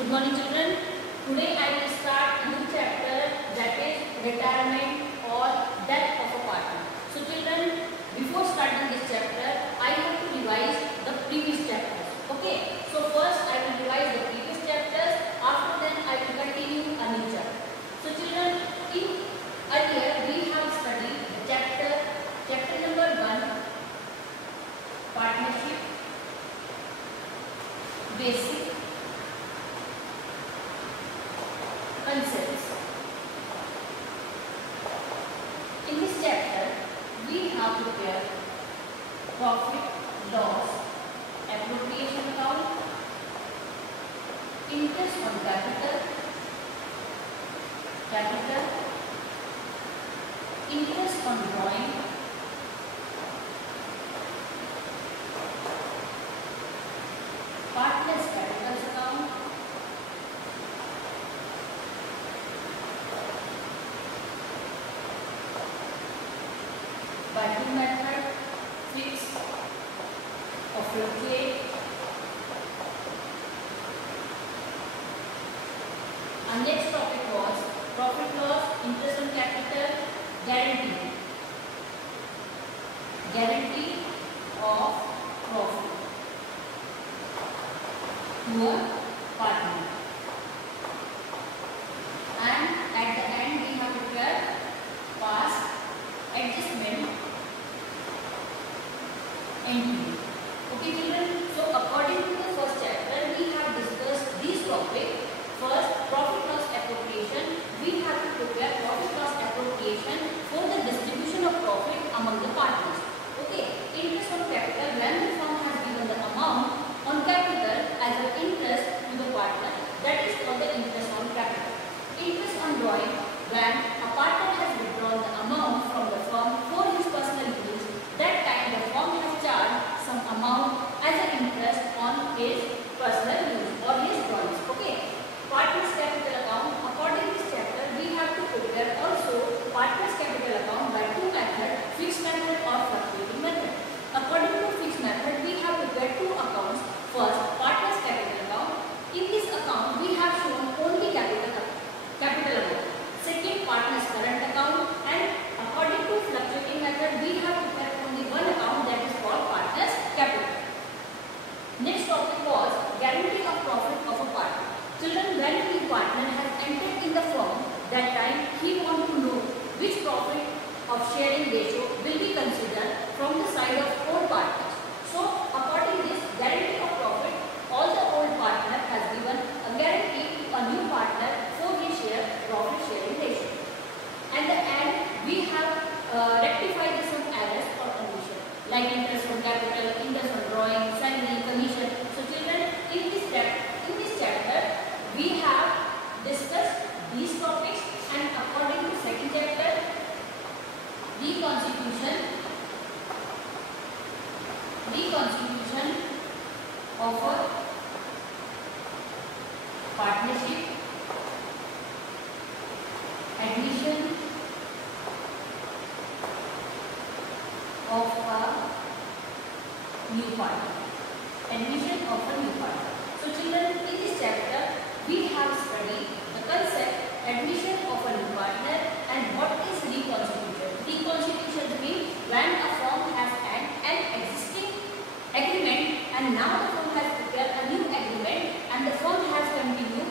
Good morning children. Today I will start a new chapter, that is retirement or death of a partner. So children, before starting this chapter, I have to revise the previous chapters. Okay. So first I will revise the previous chapters. After then I will continue a new chapter. So children, in earlier we have studied the chapter number 1, partnership, basic concepts. In this chapter, we have prepared profit, loss, appropriation account, interest on capital, interest on drawing, partners capital account, budgeting method, fixed or fluctuate. Our next topic was profit loss, interest on capital, guarantee of profit to a partner. And at the end we have prepared past adjustment entry. Okay children, so according to the first chapter we have discussed these topics. First, profit loss appropriation. We have to prepare profit loss appropriation for the distribution of profit among the partners. Okay, interest on capital, when the firm has given the amount on capital as an interest to the partner, that is called the interest on capital. Interest on drawing, when a partner has withdrawn the amount from the firm for his personal use, that time the firm has charged some amount as an interest on his personal use or his drawings. Okay. Partners capital account. According to this chapter, we have to prepare also partners capital account by two methods, fixed method or fluctuating method. According to fixed method, we have prepared two accounts. First, partners capital account. In this account, we have shown only capital amount. Second, partners current account. And according to fluctuating method, we have prepared only one account, that is called partners capital. Next topic was guarantee of profit of a partner. Children, when the partner has entered in the firm, that time he wants to know which profit of sharing ratio will be considered from the side of old partners. So, according to this guarantee of profit, all the old partner has given a guarantee to a new partner for his share profit sharing ratio. At the end, we have rectified some errors or omission, like interest on capital, interest on drawing, salary, commission. So, children, in this chapter, we have discussed these topics, and according to second chapter, reconstitution of a partnership, admission of a new partner. So children, in this chapter, we have studied the concept admission of a new partner and what is reconstitution. Reconstitution means when a firm has had an existing agreement and now the firm has prepared a new agreement and the firm has continued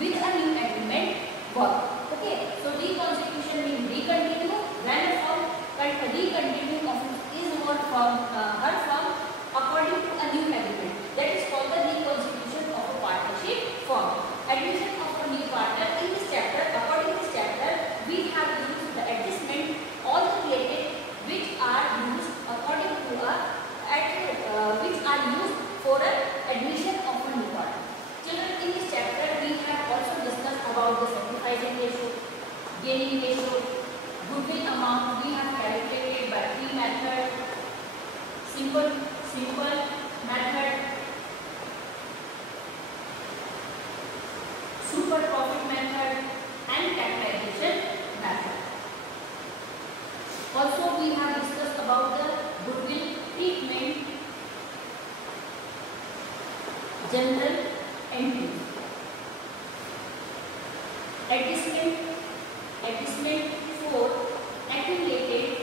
with a new agreement work. Okay, so reconstitution means recontinue when a firm recontinue of his or her firm according to a new agreement. That is called the reconstitution of a partnership firm. Admission of a new partner. In this chapter, according to this chapter, we have used the adjustment, all the related which are used according to which are used for an admission of a new partner. Children, in this chapter, we have also discussed about the sacrificing ratio, gaining ratio, goodwill amount. We have calculated by three methods: simple method, super profit method, and capitalization method. Also, we have discussed about the goodwill treatment, general entries. Adjustment for accumulated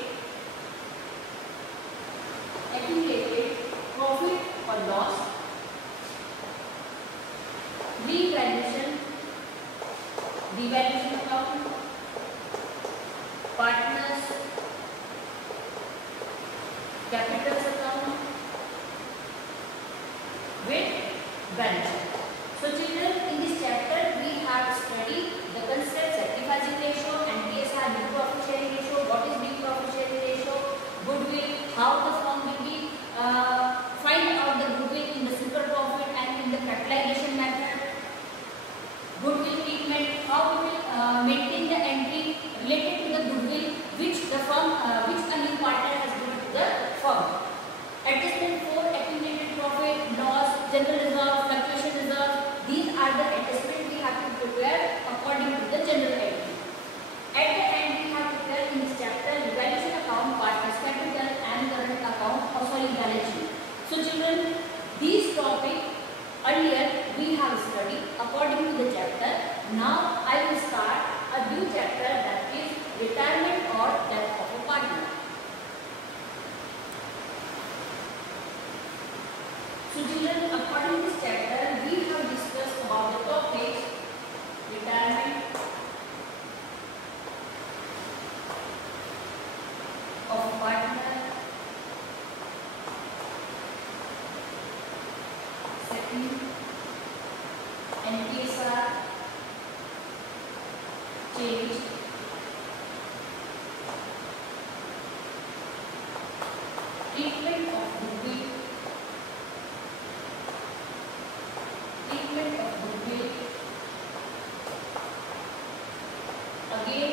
profit or loss, revaluation account, partners capital account with balance sheet. So children, in this chapter we have studied the concept sacrificing ratio, NPSR, big profit sharing ratio, what is big profit sharing ratio, goodwill, how the firm will be find out the goodwill in the simple profit and in the capitalization method, goodwill treatment, how we will maintain the entry related to the goodwill which the firm which a new partner has given to the firm. Adjustment for accumulated profit, loss, general reserve, fluctuation reserve. These are the adjustments we have to prepare according to the general entry. At the end, we have prepared in this chapter revaluation account, partners capital, and current account, balance sheet. So, children, these topics earlier we have studied according to the chapter. Now, I will start a new chapter, that is retirement or death of a partner. So children, according to this chapter, we have discussed about the topics retirement of a partner, second NPSR change, treatment of goodwill, again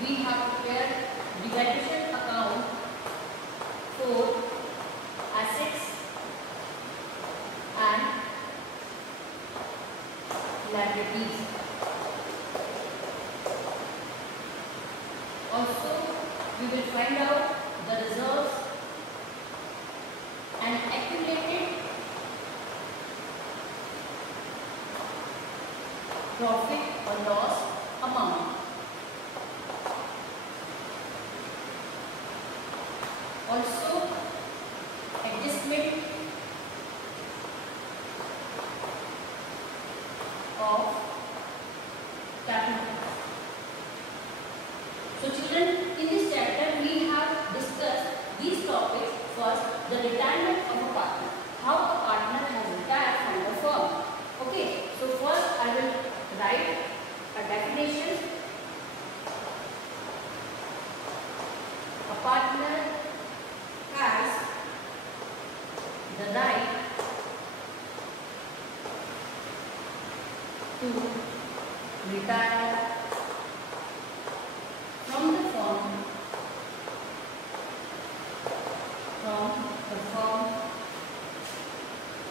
we have prepared revaluation account for assets and liabilities. Also we will find out the reserves and accumulated profit or loss amount. Also adjustment of capital. So children, in this chapter we have discussed these topics. First, the retirement of a partner, how a partner has retired from the firm. Okay, so first I will write a definition. A partner has the right to retire from the firm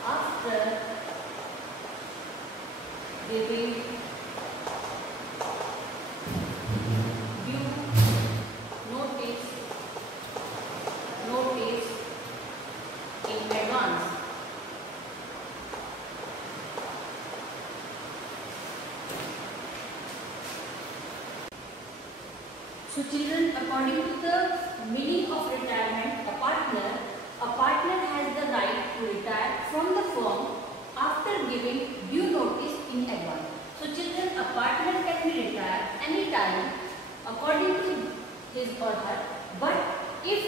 after giving due notice in advance. So children, according to the meaning of retirement, a partner has the right to retire from the firm after giving due notice in advance. So children, a partner can be retired anytime according to his or her, but if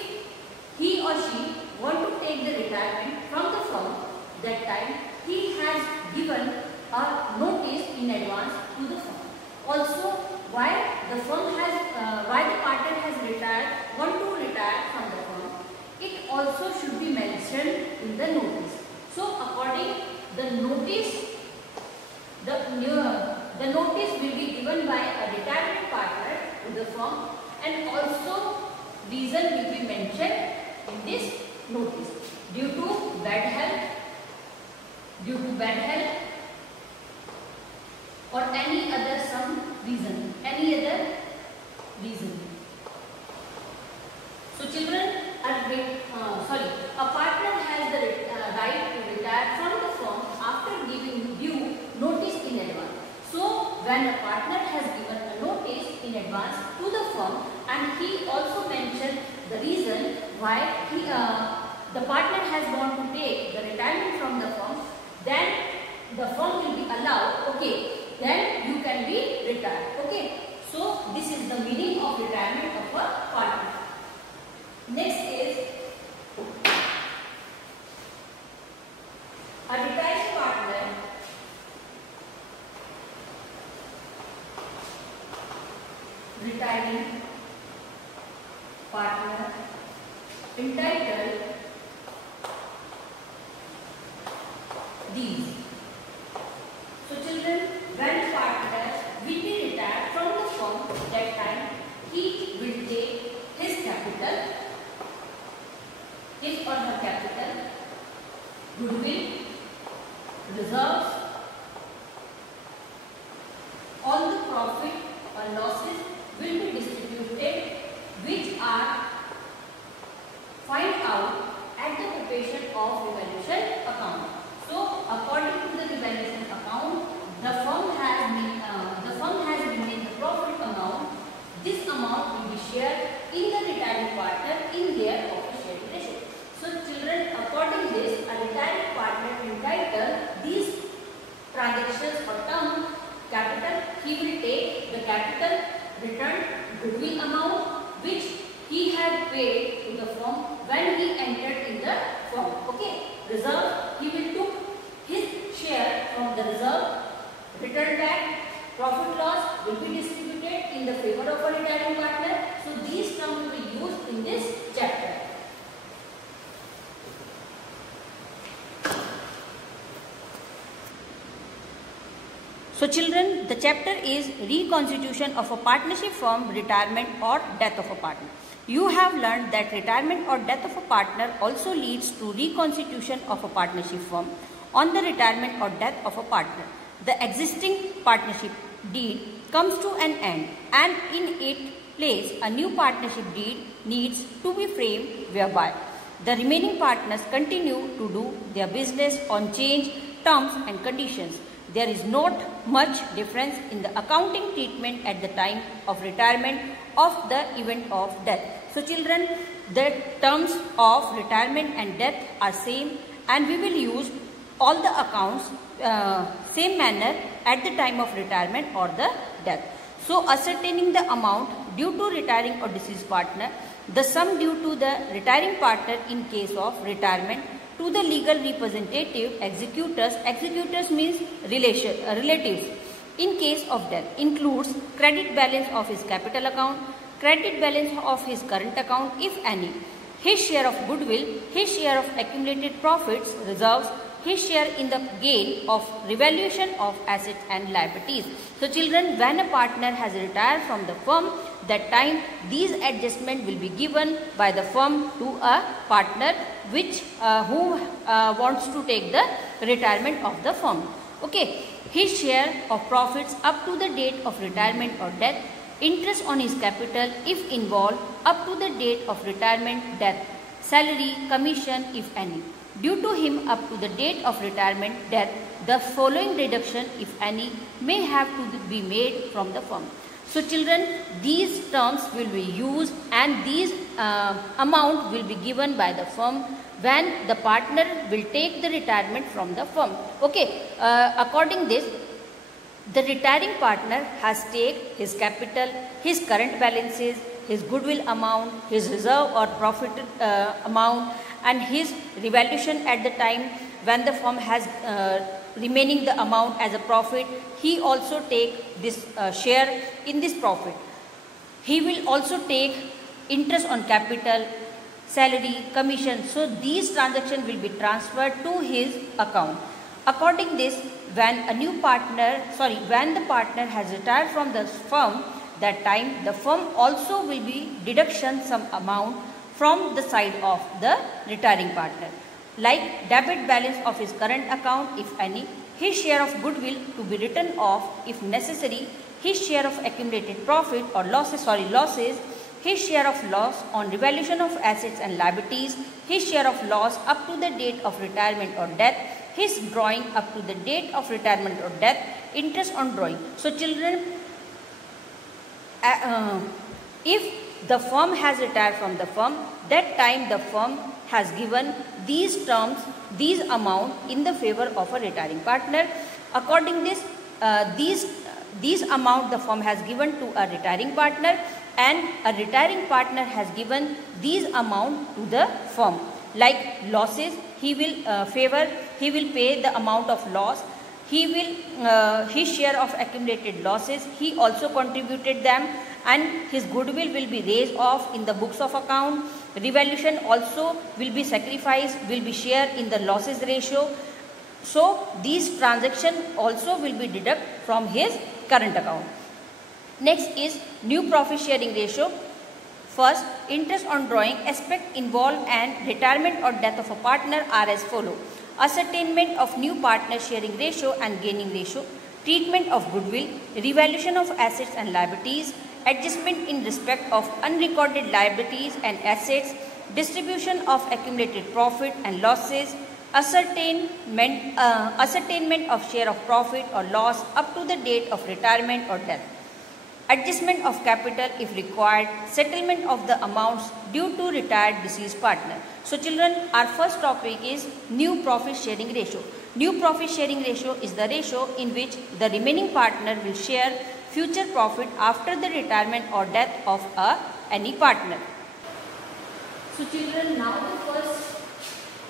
he or she want to take the retirement from the firm, that time he has given a notice in advance to the firm. Also, why the partner has want to retire from the firm, it also should be mentioned in the notice. So according the notice, the notice will be given by a retirement partner to the firm, and also reason will be mentioned in this notice: due to bad health, or any other reason. So children, a partner has the right to retire from the firm after giving due notice in advance. So when a partner has given why the partner has gone to take the retirement from the firm, then the firm will be allowed, okay, then you can be retired. Okay, so this is the meaning of retirement of a partner. Next is a retiring partner entitled these. So children, when a partner will be retired from the firm, that time he will take his capital, his or her capital, goodwill, reserves, all the profit or losses will be distributed, which are find out at the preparation of revaluation account. So according to the revaluation account, the firm has remained the profit amount. This amount will be shared in the retiring partner in their profit sharing ratio. So children, according this, a retiring partner entitled these transactions or term capital. He will take the capital, return, goodwill amount which he had paid to the firm when he entered in the firm. Okay, reserve, he will took his share from the reserve, return back, profit loss will be distributed in the favor of a retiring partner. So these terms will be used in this chapter. So children, the chapter is reconstitution of a partnership firm, retirement or death of a partner. You have learned that retirement or death of a partner also leads to reconstitution of a partnership firm. On the retirement or death of a partner, the existing partnership deed comes to an end, and in its place a new partnership deed needs to be framed whereby the remaining partners continue to do their business on changed terms and conditions. There is not much difference in the accounting treatment at the time of retirement of the event of death. So children, the terms of retirement and death are same, and we will use all the accounts same manner at the time of retirement or the death. So ascertaining the amount due to retiring or deceased partner, the sum due to the retiring partner in case of retirement to the legal representative executors means relatives in case of death includes credit balance of his capital account, credit balance of his current account if any, his share of goodwill, his share of accumulated profits, reserves, his share in the gain of revaluation of assets and liabilities. So children, when a partner has retired from the firm, that time these adjustments will be given by the firm to a partner who wants to take the retirement of the firm. Okay, his share of profits up to the date of retirement or death, interest on his capital if involved up to the date of retirement, death, salary, commission if any. Due to him up to the date of retirement, death, the following reduction if any may have to be made from the firm. So children, these terms will be used and these amount will be given by the firm when the partner will take the retirement from the firm. Okay, according this, the retiring partner has taken his capital, his current balances, his goodwill amount, his reserve or profit amount, and his revaluation at the time when the firm has remaining the amount as a profit. He also take this share in this profit. He will also take interest on capital, salary, commission. So these transactions will be transferred to his account. According this, when the partner has retired from the firm, that time the firm also will be deduction some amount from the side of the retiring partner, like debit balance of his current account if any, his share of goodwill to be written off if necessary, his share of accumulated profit or losses, his share of loss on revaluation of assets and liabilities, his share of loss up to the date of retirement or death, his drawing up to the date of retirement or death, interest on drawing. So children, if the firm has retired from the firm, that time the firm has given these terms, these amount in the favor of a retiring partner. According this, these amount the firm has given to a retiring partner, and a retiring partner has given these amount to the firm. Like losses, he will pay the amount of loss. He will his share of accumulated losses, he also contributed them, and his goodwill will be raised off in the books of account. Revaluation also will be sacrificed, will be shared in the losses ratio. So these transactions also will be deducted from his current account. Next is new profit sharing ratio. First, interest on drawing aspect involved and retirement or death of a partner are as follow: ascertainment of new partner sharing ratio and gaining ratio, treatment of goodwill, revaluation of assets and liabilities, adjustment in respect of unrecorded liabilities and assets, distribution of accumulated profit and losses, ascertainment of share of profit or loss up to the date of retirement or death, adjustment of capital if required, settlement of the amounts due to retired deceased partner. So children, our first topic is new profit sharing ratio. New profit sharing ratio is the ratio in which the remaining partner will share future profit after the retirement or death of any partner. So children, now the first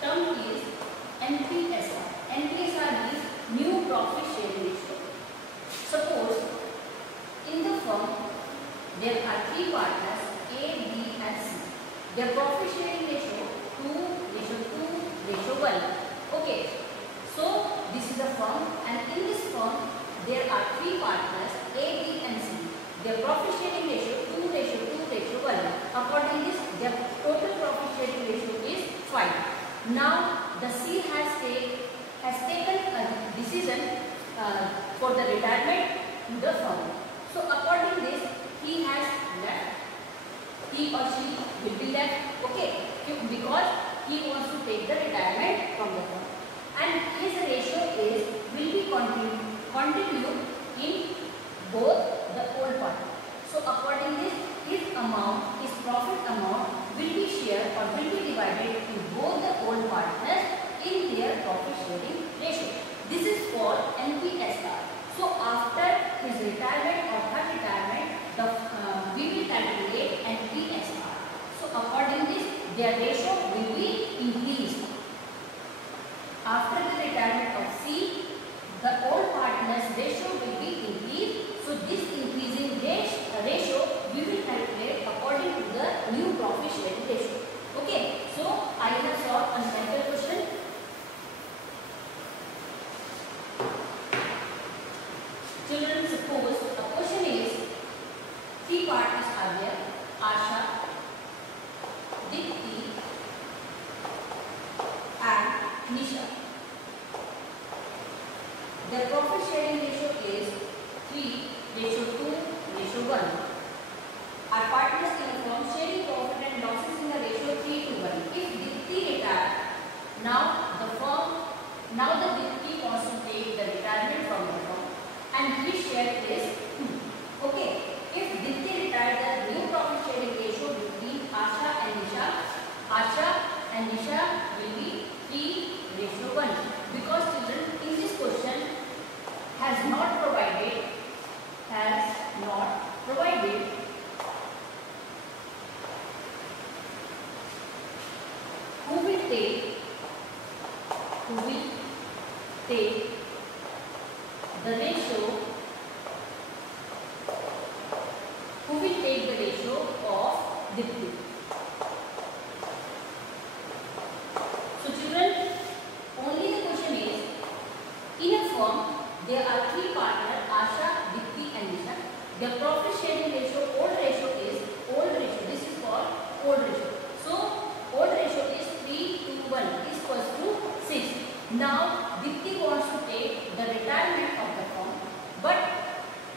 term is NPSR. NPSR means new profit sharing ratio. Suppose in the firm there are three partners A, B and C. Their profit sharing ratio 2:2:1. Okay. So this is a firm, and in this firm there are three partners A, B and C. Their profit sharing ratio 2:2:1. According to this, their total profit sharing ratio is 5. Now the C has taken a decision for the retirement to the firm. So according to this, he has left. He or she will be left. Okay, because he wants to take the retirement from the firm, and his ratio will be contribute in both the old part. So according to this, his profit amount will be shared or will be divided to both the old partners in their profit sharing ratio. This is called NPSR. So after his retirement or her retirement, we will calculate NPSR. So according to this, their ratio will be increased. After the retirement of C, the old partners ratio will be increased. So this increasing ratio we will calculate according to the new profit sharing ratio. Okay, so I have solved a numerical question. Children, suppose a question is three partners are there: Asha, Dipti and Nisha. Their profit sharing ratio is 3:2:1. Our partners in a firm sharing profit and losses in the ratio 3:1. If Dipti retire, now the Dipti wants to take the retirement from the firm, and his share is 2. Okay. If Dipti retired, the new profit sharing ratio between Asha and Nisha will be 3:1. Because children, in this question has not provided who will take the ratio of Dipti. So children, only the question is, in a firm there are three partners, Asha, Dipti and Nisha. The profit sharing ratio, old ratio. This is called old ratio. So old ratio is 3:1 is equals to 6. Now Dipti wants to take the retirement of the firm, but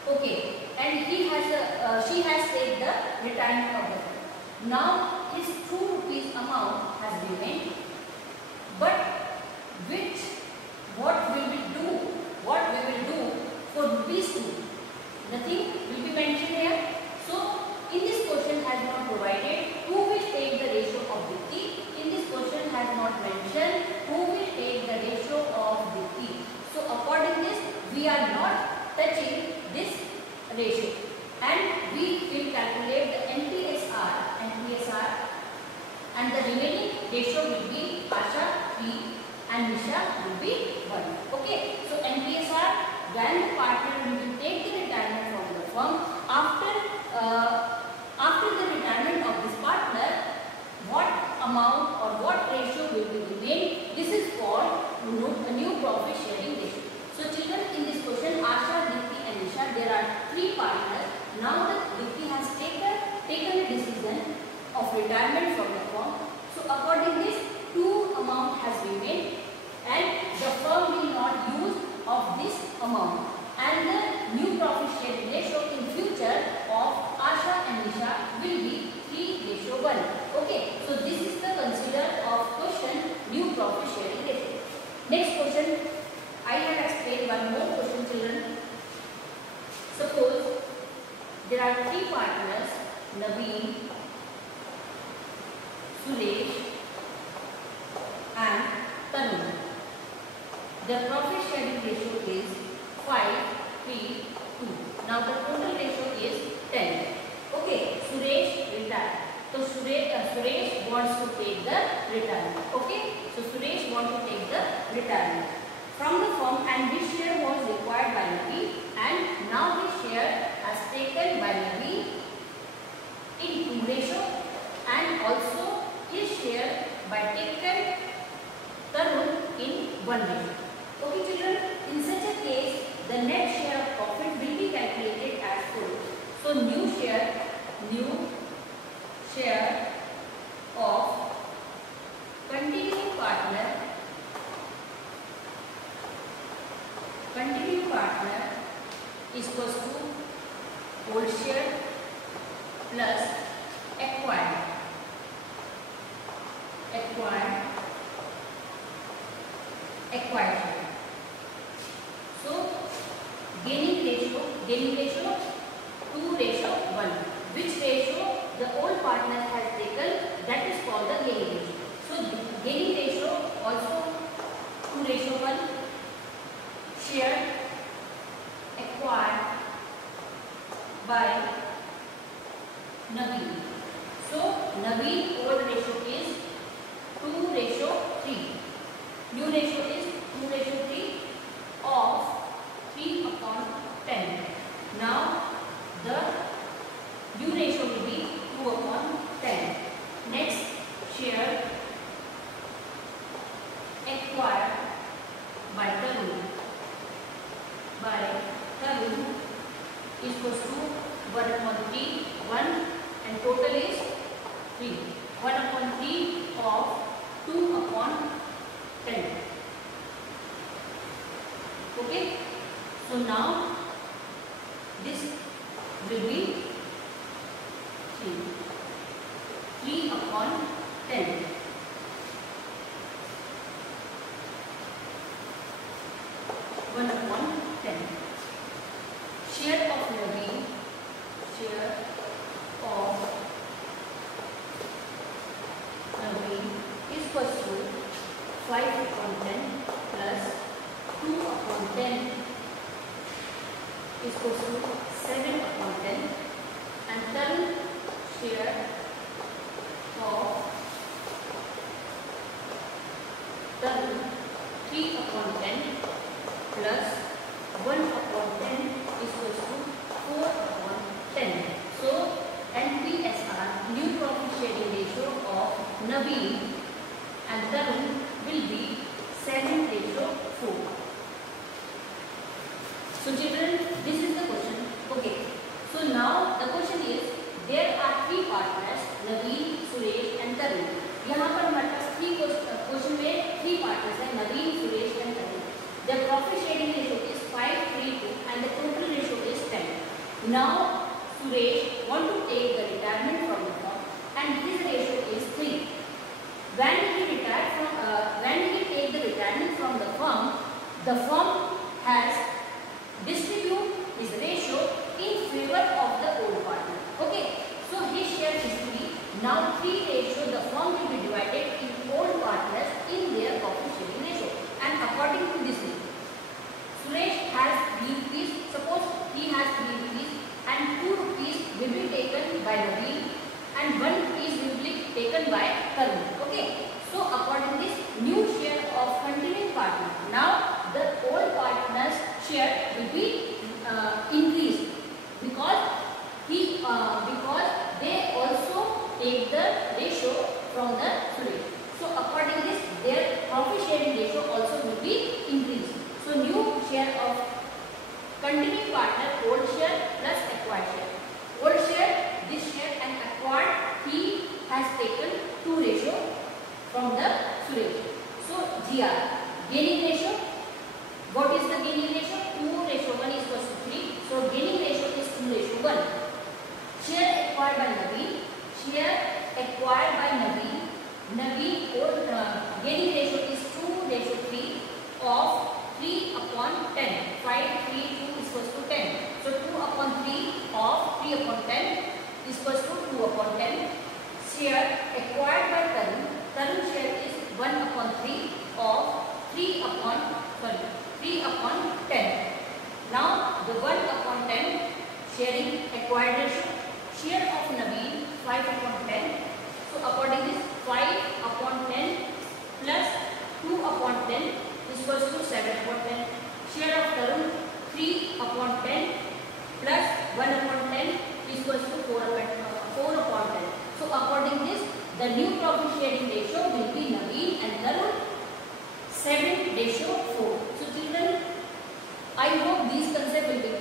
okay, and she has taken the retirement of the firm. Now his 2 rupees amount has remained, but what we will do for rupees 2? Nothing will be mentioned here. So in this question has not not mentioned who will take the ratio of Dipti. So according to this, we are not touching this ratio, and we will calculate the NPSR, and the remaining ratio will be Asha 3 and Nisha will be 1. Okay, so NPSR, when the partner will take the retirement from the firm, after the retirement of this partner, what amount or what ratio will be remain? This is called a new profit sharing ratio. So children, in this question, Asha, Dipti and Nisha, there are 3 partners. Now that Dipti has taken a decision of retirement from the firm, so according to this, 2 amount has been made, and the firm will not use of this amount, and the new profit sharing ratio in future of Asha and Nisha will be 3:1. Okay, so this is the consider of question new profit sharing ratio. Next question, I have explained one more question, children. Suppose there are 3 partners, Naveen, Suresh and Tanu. The profit sharing ratio is 5:3:2. Now the total ratio is 10. Okay, Suresh retire. So Suresh wants to take the retirement. Okay, so Suresh wants to take the retirement from the firm, and this share was required by Naveen, and now this share has taken by Naveen in 2 ratio, and also his share by taken Tarun in 1 ratio. Okay children, in such a case, the net share of profit will be calculated as follows. So new share of continuing partner is equals to old share plus acquired share. So gaining ratio 2:1. Which ratio the old partner has taken, that is called the gaining ratio. So gaining ratio also 2:1. Share acquired by Naveen. So Naveen old ratio is 2:3. New ratio is 2:3 of 3/10. Now the new ratio will be 2/10. Next, share acquired by Tarun is equals to 1/3, 1, and total is 3. 1/3 of 2/10. Okay, so now this will be 3/10. Share of Naveen is equals to 5/10 plus 2/10 is equals to 7/10, and Tarun share of Tarun 3/10 plus 1/10 is equals to 4/10. So NPSR, new profit sharing ratio of Naveen and Tarun will be 7:4. So children, this is the question. Okay, so now the question is, there are 3 partners, Naveen, Suresh and Tarun. यहाँ पर हमारे पास 3 question में 3 partners हैं, Naveen, Suresh and Tarun. The profit sharing ratio is 5:3:2 and the total ratio is 10. Now Suresh want to take the retirement from the firm and his ratio is 3. When he take the retirement from the firm has distribute his ratio in favor of the old partner. Okay, so his share is 3. Now 3 ratio the firm will be divided in old partners 3 rupees. Suppose he has 3 rupees and 2 rupees will be taken by Naveen and 1 rupees will be taken by Tarun. Okay. So according to this new share of continuing partner, now the old partner's share will be increased because because they also take the ratio from the Suresh. So according to this, their profit sharing ratio also will be increased. So new share of continuing partner, old share plus acquired share. Old share, this share and acquired, he has taken 2 ratio from the Suresh. So GR, gaining ratio. What is the gaining ratio? 2 ratio 1 is equals to 3. So gaining ratio is 2 ratio 1. Share acquired by Naveen. Share acquired by Naveen. Naveen gaining ratio is 2 ratio 3 of 3 upon 10. 5, 3, 2 is equals to 10. So 2 upon 3 of 3 upon 10 is equals to 2 upon 10. Share acquired by Tarun. Tarun share is 1 upon 3 of 3 upon 10. Now the 1 upon 10 sharing acquired ratio. Share of Naveen 5 upon 10. So according to this, 5 upon 10 plus 2 upon 10 is equals to 7 upon 10. Share of Tarun 3 upon 10 plus 1 upon 10 is equals to 4 upon 10. So according to this, the new profit sharing ratio will be Naveen and Tarun 7 ratio 4. So children, I hope these concepts will be